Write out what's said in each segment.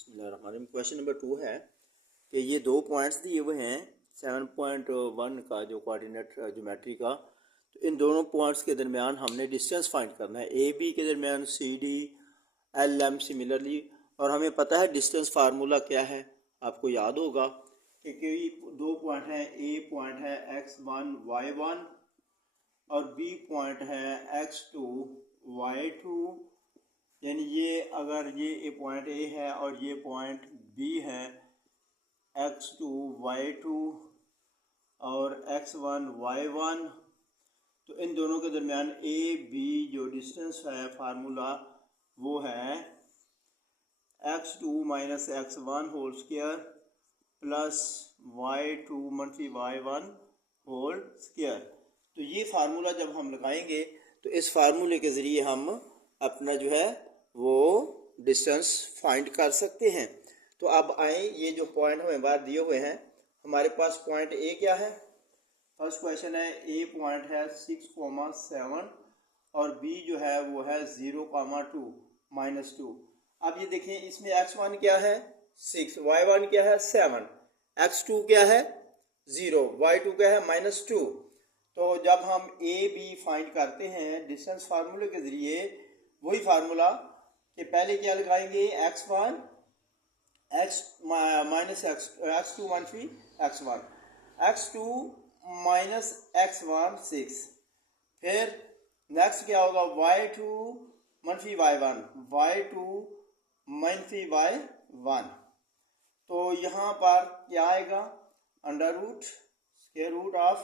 बिस्मिल्लाहिर्रहमानिर्रहीम। Question number 2 है कि ये दो पॉइंट्स दिए हुए हैं 7.1 का जो कोऑर्डिनेट ज्योमेट्री का, तो इन दोनों पॉइंट्स के दरमियान हमने डिस्टेंस फाइंड करना है ए बी के दरमियान C D L M similarly. और हमें पता है डिस्टेंस फार्मूला क्या है, आपको याद होगा कि कोई दो पॉइंट हैं, ए पॉइंट है x1 y1 और बी पॉइंट है x2 y2। यानी ये अगर ये पॉइंट ए है और ये पॉइंट बी है, x2 y2 और x1 y1, तो इन दोनों के दरमियान ए बी जो डिस्टेंस है फार्मूला वो है x2 minus x1 whole square plus y2 मनफी y1 होल स्क्वायर। तो ये फार्मूला जब हम लगाएंगे तो इस फार्मूले के ज़रिए हम अपना जो है वो डिस्टेंस फाइंड कर सकते हैं। तो अब आए, ये जो पॉइंट हमें बाहर दिए हुए हैं, हमारे पास पॉइंट ए क्या है। फर्स्ट क्वेश्चन है ए पॉइंट है 6,7 और बी जो है वो है 0,2 -2। अब ये देखें, इसमें x1 क्या है 6, y1 क्या है 7, x2 क्या है 0, y2 क्या है -2। तो जब हम ए बी फाइंड करते हैं डिस्टेंस फार्मूले के ज़रिए, वही फार्मूला कि पहले क्या लगाएंगे x1 x माइनस x2 मनफी x1, x2 माइनस x1 6, फिर नेक्स्ट क्या होगा y2 मनफी y1, y2 मनफी y1। तो यहाँ पर क्या आएगा, under root square root of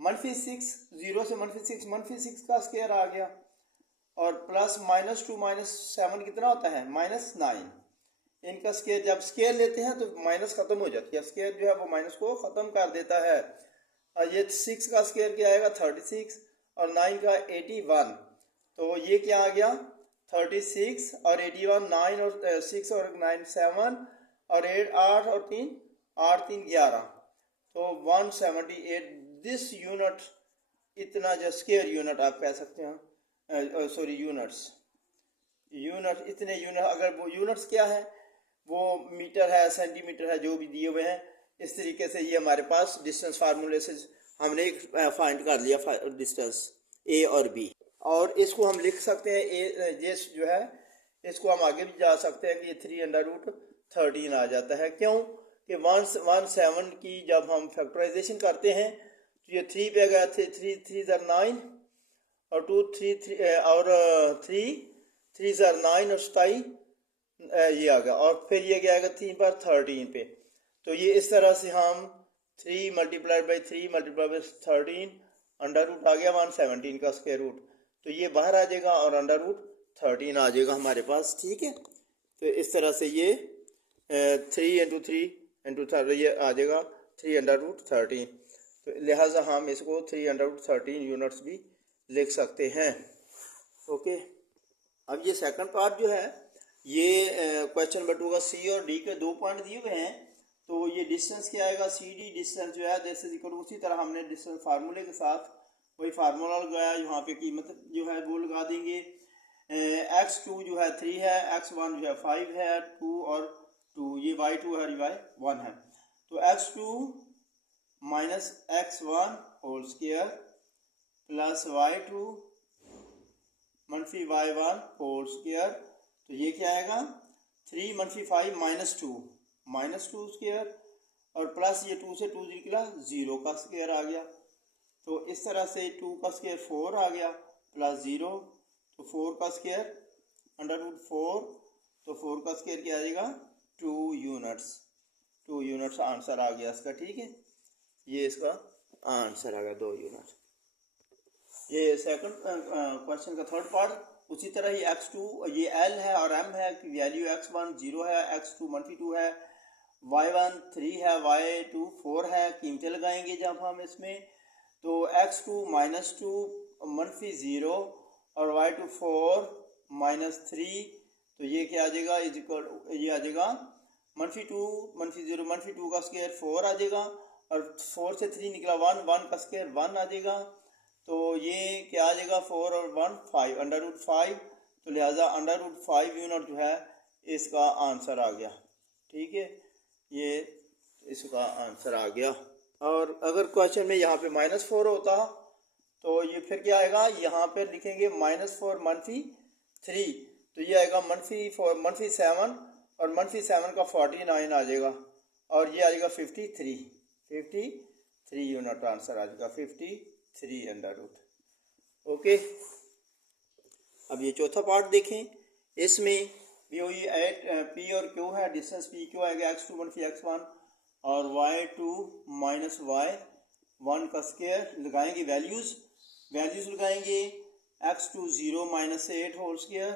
-6, 0 से -6 का स्क्वायर आ गया, और प्लस -2 -7 कितना होता है -9। इनका स्क्वायर जब स्क्वायर लेते हैं तो माइनस खत्म हो जाती है, स्क्वायर जो है वो माइनस को ख़त्म कर देता है। और ये 6 का स्क्वायर क्या आएगा 36 और 9 का 81। तो ये क्या आ गया 36 और 81, 9 और 6 और 9 7 और 8 और 3 8 3 11, तो 178। दिस यूनिट, इतना जो स्क्वायर यूनिट आप कह सकते हैं, सॉरी यूनिट्स, इतने यूनिट, अगर वो यूनिट्स क्या है वो मीटर है सेंटीमीटर है जो भी दिए हुए हैं, इस तरीके से ये हमारे पास डिस्टेंस फार्मूले से हमने फाइंड कर लिया डिस्टेंस ए और बी। और इसको हम लिख सकते हैं ये जो है इसको हम आगे भी जा सकते हैं कि ये 3√13 आ जाता है। क्यों कि 117 की जब हम फैक्टराइजेशन करते हैं तो ये 3 पे गया, 3 3 9 और 2 3 3 और 3 3 9 और 27 ये आ गया, और फिर ये क्या आएगा 3 पर 13 पे। तो ये इस तरह से हम 3 × 3 × 13 अंडर रूट आ गया 117 का स्क्वायर रूट, तो ये बाहर आ जाएगा और अंडर रूट 13 आ जाएगा हमारे पास। ठीक है, तो इस तरह से ये 3 × 3 × 3 ये आ जाएगा 3√13। तो लिहाजा हम इसको 3√13 यूनिट्स भी लिख सकते हैं। ओके, अब ये सेकंड पार्ट जो है, ये क्वेश्चन नंबर 2 का सी और डी के दो पॉइंट दिए हुए हैं। तो ये डिस्टेंस क्या आएगा, सी डी डिस्टेंस जो है जैसे उसी तरह हमने डिस्टेंस फार्मूले के साथ वही फार्मूला लगाया, यहाँ पे कीमत जो है वो लगा देंगे। x2 जो है 3 है, x1 जो है 5 है, 2 और 2, ये y2 है y1 है। तो x2 minus x1 whole square plus y2 मनफी y1 होल स्क्वायर, तो ये क्या आएगा 3 मनफी 5 -2 स्क्वायर, और प्लस ये 2 से 2 निकला 0 का स्क्वायर आ गया। तो इस तरह से 2 का स्क्वायर 4 आ गया प्लस 0, तो 4 का स्क्वायर अंडर रूट 4, तो 4 का स्क्वायर क्या आ जाएगा 2 यूनिट्स आंसर आ गया इसका। ठीक है, ये इसका आंसर आ गया 2 यूनिट। ये सेकंड क्वेश्चन का थर्ड पार्ट उसी तरह ही x2 ये l है और m है कि वैल्यू x1 0 है, x2 -2 है, y1 3 है, y2 4 है। कीमतें लगाएंगे जब हम इसमें, तो x2 -2 मनफी 0 और y2 4 -3, तो ये क्या आ जाएगा ये आ जाएगा -2 मनफी 0 मनफी 2 का स्क्वायर 4 आ जाएगा, और 4 से 3 निकला 1 का स्क्वायर 1 आ जाएगा। तो ये क्या आ जाएगा 4 और 1 5 अंडर रूट 5, तो लिहाजा अंडर रूट 5 यूनिट जो है इसका आंसर आ गया। ठीक है, ये इसका आंसर आ गया। और अगर क्वेश्चन में यहाँ पे -4 होता तो ये फिर क्या आएगा, यहाँ पे लिखेंगे -4 -3, तो ये आएगा -4 -7 और -7 का 49 आ जाएगा और ये आ जाएगा 53 यूनिट आंसर आ जाएगा 53 अंडर रूट। ओके, अब ये चौथा पार्ट देखें। इसमें भी वही पी और क्यू है, डिस्टेंस पी क्यू आएगा x2 - x1 और y2 - y1 का स्क्वायर। लगाएंगे वैल्यूज़ लगाएंगे x2 0 - 8 whole square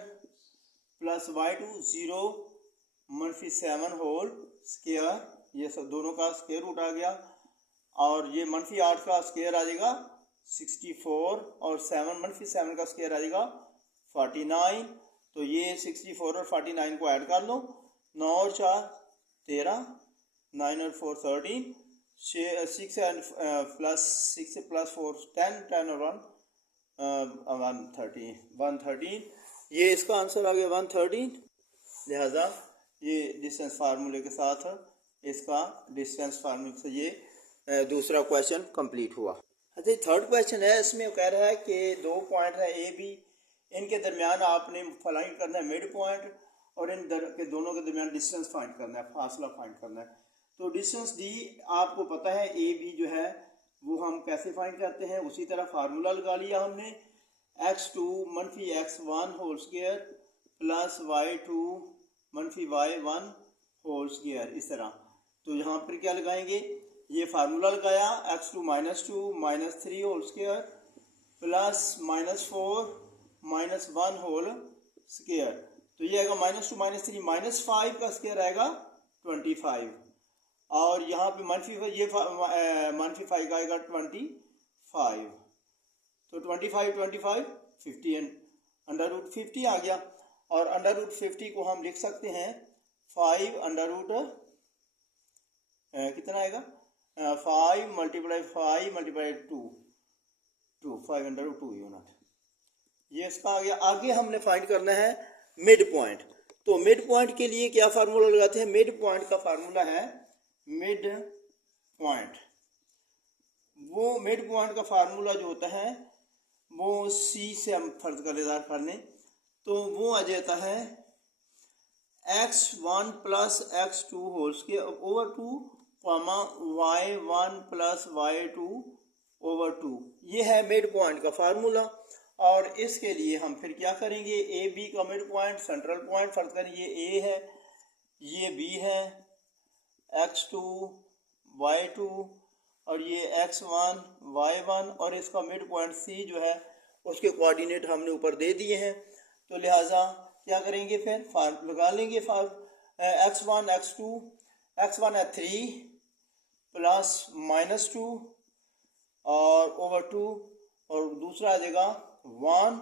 plus y2 0 - 7 whole square, ये सब दोनों का स्क्वायर रूट आ गया और ये -8 का स्क्वायर आ जाएगा 64 और 7 का स्क्वायर आ जाएगा 49। तो ये 64 और 49 को ऐड कर लो, 9 और 4 13, 9 और 4 13, 6 प्लस 6 प्लस 4 10, 10 और 1 113, ये इसका आंसर आ गया 113। लिहाजा ये डिस्टेंस फार्मूले के साथ इसका डिस्टेंस फार्मूले से ये दूसरा क्वेश्चन कंप्लीट हुआ। अच्छा, थर्ड क्वेश्चन है, इसमें कह रहा है कि 2 पॉइंट है ए बी, इनके दरमियान आपने फाइंड करना है मिड पॉइंट और इन के दोनों के दरमियान डिस्टेंस फाइंड करना है, फासला फाइंड करना है। तो डिस्टेंस डी आपको पता है, ए बी जो है वो हम कैसे फाइंड करते हैं, उसी तरह फार्मूला लगा लिया हमने, x2 - x1 whole square plus y2 - y1 whole square, इस तरह। तो यहाँ पर क्या लगाएंगे, ये फार्मूला लगाया, x2 - 2 - 3 whole square plus -4 - 1 whole square, तो ये आएगा -2 - 3 -5 का स्क्वायर आएगा 25 और यहाँ पे -5 ये -5 का आएगा 25, तो 25 50 अंडर रूट 50 आ गया और अंडर रूट 50 को हम लिख सकते हैं 5 अंडर रूट कितना आएगा 5 × 2 5 अंडर रूट 2 यूनिट, ये इसका आ गया। आगे हमने फाइंड करना है मिड पॉइंट। तो मिड पॉइंट के लिए क्या फार्मूला लगाते हैं, मिड पॉइंट का फार्मूला है मिड पॉइंट। वो मिड पॉइंट का फार्मूला जो होता है वो सी से हम फर्ज कर लें तो वो आ जाता है x1 + x2 whole square over 2 y1 + y2 over 2, ये है मिड पॉइंट का फार्मूला। और इसके लिए हम फिर क्या करेंगे, ए बी का मिड पॉइंट सेंट्रल पॉइंट फर्ज करें, ये ए है ये बी है, x2 y2 और ये x1 y1 और इसका मिड पॉइंट सी जो है उसके कोऑर्डिनेट हमने ऊपर दे दिए हैं। तो लिहाजा क्या करेंगे, फिर लगा लेंगे x1 x2, x1 है 3 प्लस -2 और ओवर 2 और दूसरा आ जाएगा 1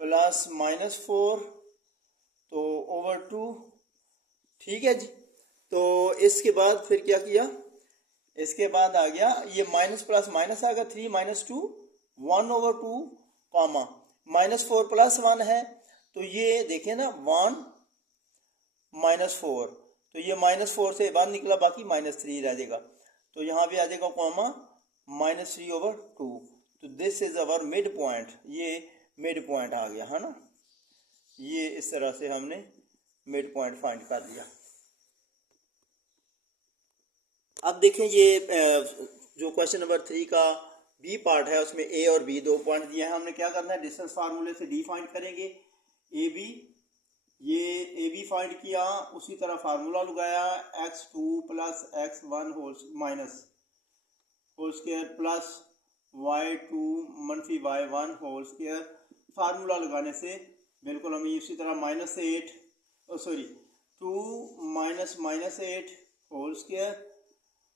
प्लस -4 तो ओवर 2। ठीक है जी, तो इसके बाद फिर क्या किया, इसके बाद आ गया ये माइनस प्लस माइनस आ गया 3 - 2 1 ओवर 2 कॉमा -4 + 1 है, तो ये देखिए ना 1 -4, तो ये -4 से 1 निकला, बाकी -3 रह जाएगा, तो यहाँ भी आ जाएगा कॉमा -3 ओवर 2। तो this is our mid point, ये मिड पॉइंट आ गया है ना। ये इस तरह से हमने मिड पॉइंट फाइंड कर लिया। अब देखें ये जो क्वेश्चन नंबर 3 का बी पार्ट है उसमें ए और बी 2 पॉइंट दिए हैं। हमने क्या करना है, डिस्टेंस फार्मूले से डी फाइंड करेंगे, ए बी, ये ए बी फाइंड किया, उसी तरह फार्मूला लगाया x2 + x1 whole square plus y2 - y1 whole square. Formula लगाने से बिल्कुल हमें इसी तरह -8 2 - -8 होल स्क्वायर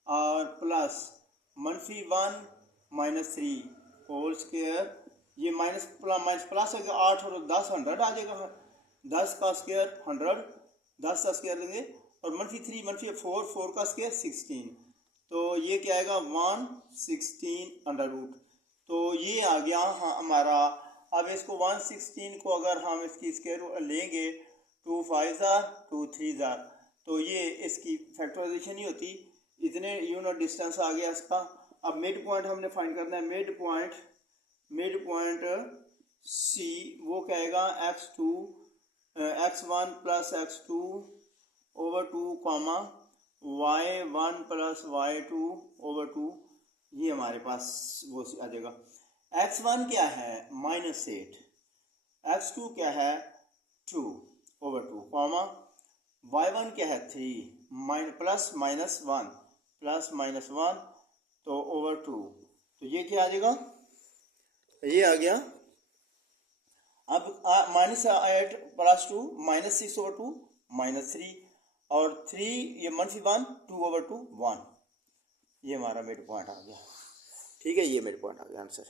और प्लस -1 - 3 होल स्क्वायर, ये माइनस प्लस है 8 और 10 100 आ जाएगा, 10 का स्क्वायर 100, 10 का स्क्वायर लेंगे और -3 - 4 का स्क्वायर 16, तो ये क्या आएगा 116 अंडर रूट। तो ये आ गया हाँ हमारा। अब इसको 116 को अगर हम इसकी स्क्वायर लेंगे 2 5 जार 2 3 जार, तो ये इसकी फैक्टराइजेशन ही होती, इतने यूनिट डिस्टेंस आ गया इसका। अब मिड पॉइंट हमने फाइंड करना है, मिड पॉइंट सी वो कहेगा x2 x1 plus x2 over 2 comma y1 plus y2 over 2, ये हमारे पास वो आ जाएगा। x1 क्या है -8, x2 क्या है 2 ओवर 2 कॉमा y1 क्या है 3 प्लस माइनस 1 तो ओवर 2, तो ये क्या आ जाएगा, ये आ गया। अब -8 प्लस 2 -6 ओवर 2 -3 और 3 ये -1 2 ओवर 2 1, ये हमारा मिड पॉइंट आ गया। ठीक है, ये मिड पॉइंट आ गया आंसर।